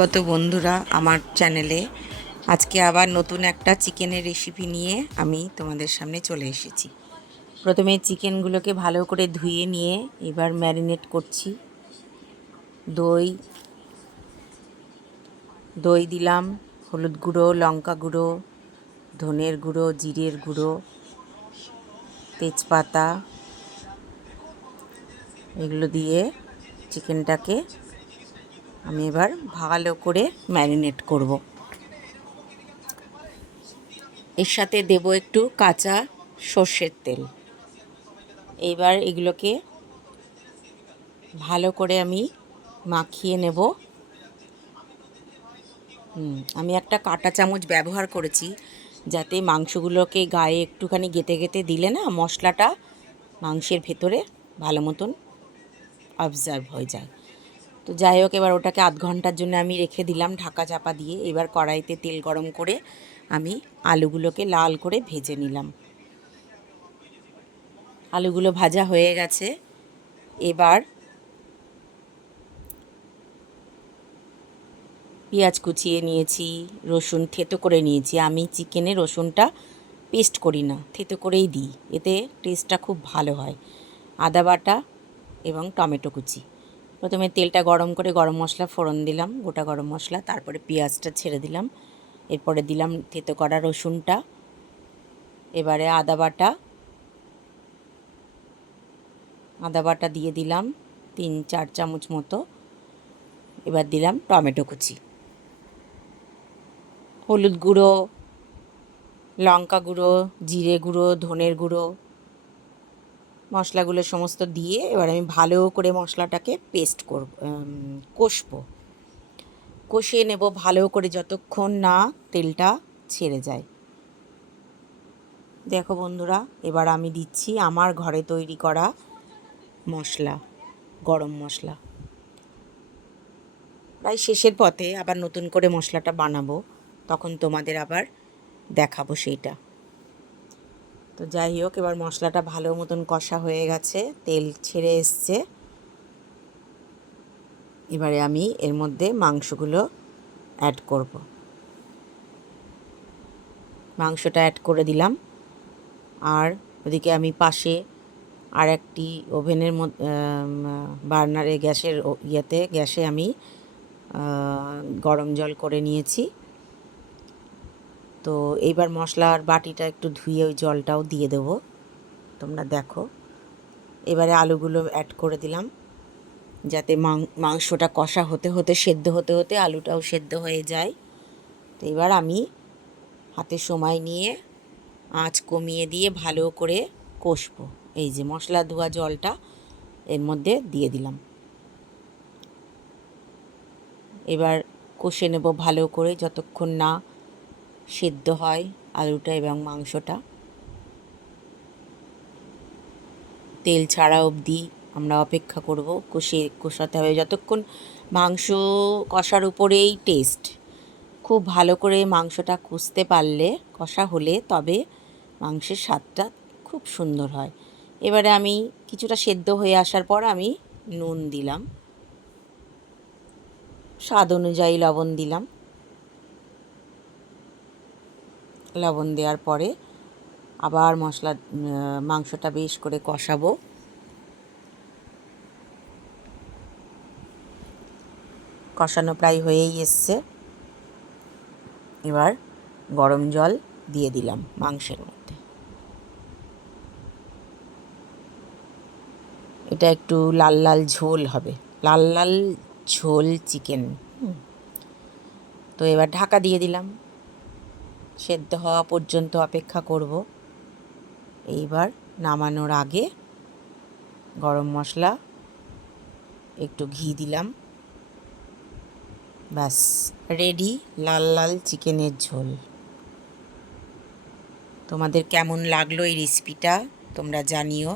গত বন্ধুরা আমার চ্যানেলে আজকে আবার নতুন একটা চিকেনের রেসিপি নিয়ে আমি তোমাদের সামনে চলে এসেছি। প্রথমে চিকেনগুলোকে ভালো করে ধুয়ে নিয়ে এবার ম্যারিনেট করছি। দই দই দিলাম, হলুদ গুঁড়ো, লঙ্কা গুঁড়ো, ধনের গুঁড়ো, জিরের গুঁড়ো, তেজপাতা, এগুলো দিয়ে চিকেনটাকে আমি এবার ভালো করে ম্যারিনেট করব। এর সাথে দেব একটু কাঁচা সর্ষের তেল। এইবার এগুলোকে ভালো করে আমি মাখিয়ে নেব। আমি একটা কাঁটা চামচ ব্যবহার করেছি, যাতে মাংসগুলোকে গায়ে একটুখানি গেঁথে গেঁথে দিলে না মশলাটা মাংসের ভেতরে ভালো মতন অবজার্ভ হয়ে যায়। তো যাই হোক, এবার ওটাকে আধ ঘন্টার জন্য আমি রেখে দিলাম ঢাকা চাপা দিয়ে। এবার কড়াইতে তেল গরম করে আমি আলুগুলোকে লাল করে ভেজে নিলাম। আলুগুলো ভাজা হয়ে গেছে। এবার পেঁয়াজ কুচিয়ে নিয়েছি, রসুন থেতো করে নিয়েছি। আমি চিকেনে রসুনটা পেস্ট করি না, থেতো করেই দিই, এতে টেস্টটা খুব ভালো হয়। আদা বাটা এবং টমেটো কুচি। প্রথমে তেলটা গরম করে গরম মশলা ফোড়ন দিলাম, গোটা গরম মশলা, তারপরে পেঁয়াজটা ছেড়ে দিলাম, এরপরে দিলাম থেতো করা রসুনটা, এবারে আদা বাটা দিয়ে দিলাম 3-4 চামচ মতো। এবার দিলাম টমেটো কুচি, হলুদ গুঁড়ো, লঙ্কা গুঁড়ো, জিরে গুঁড়ো, ধনের গুঁড়ো, মশলাগুলো সমস্ত দিয়ে এবার আমি ভালো করে মশলাটাকে পেস্ট করব, কষিয়ে নেব ভালো করে যতক্ষণ না তেলটা ছেড়ে যায়। দেখো বন্ধুরা, এবার আমি দিচ্ছি আমার ঘরে তৈরি করা মশলা, গরম মশলা। প্রায় শেষের পথে আবার নতুন করে মশলাটা বানাবো, তখন তোমাদের আবার দেখাবো সেইটা। তো যাই হোক, এবার মশলাটা ভালো মতন কষা হয়ে গেছে, তেল ছেড়ে এসছে। এবারে আমি এর মধ্যে মাংসগুলো অ্যাড করব। মাংসটা অ্যাড করে দিলাম। আর ওদিকে আমি পাশে আর একটি ওভেনের মধ্যে বার্নারে গ্যাসে আমি গরম জল করে নিয়েছি। তো এইবার মশলার বাটিটা একটু ধুয়ে ওই জলটাও দিয়ে দেবো, তোমরা দেখো। এবারে আলুগুলো অ্যাড করে দিলাম, যাতে মাংসটা কষা হতে হতে সেদ্ধ হতে হতে আলুটাও সেদ্ধ হয়ে যায়। তো এবার আমি হাতে সময় নিয়ে আঁচ কমিয়ে দিয়ে ভালো করে কষবো। এই যে মশলা ধোয়া জলটা এর মধ্যে দিয়ে দিলাম। এবার কষে নেব ভালো করে যতক্ষণ না সেদ্ধ হয় আলুটা এবং মাংসটা। তেল ছাড়া অবধি আমরা অপেক্ষা করব, কষাতে হবে যতক্ষণ। মাংস কষার উপরেই টেস্ট। খুব ভালো করে মাংসটা কষতে পারলে, কষা হলে, তবে মাংসের স্বাদটা খুব সুন্দর হয়। এবারে আমি কিছুটা সেদ্ধ হয়ে আসার পর আমি নুন দিলাম, স্বাদ অনুযায়ী লবণ দিলাম। লবণ দেওয়ার পরে আবার মাংসটা বেশ করে কষাবো। কষানো প্রায় হয়েই এসছে। এবার গরম জল দিয়ে দিলাম মাংসের মধ্যে। এটা একটু লাল লাল ঝোল হবে, লাল লাল ঝোল চিকেন। তো এবার ঢাকা দিয়ে দিলাম, সেদ্ধ হওয়া পর্যন্ত অপেক্ষা করব। এইবার নামানোর আগে গরম মশলা, একটু ঘি দিলাম, ব্যাস রেডি লাল লাল চিকেনের ঝোল। তোমাদের কেমন লাগলো এই রেসিপিটা তোমরা জানিও।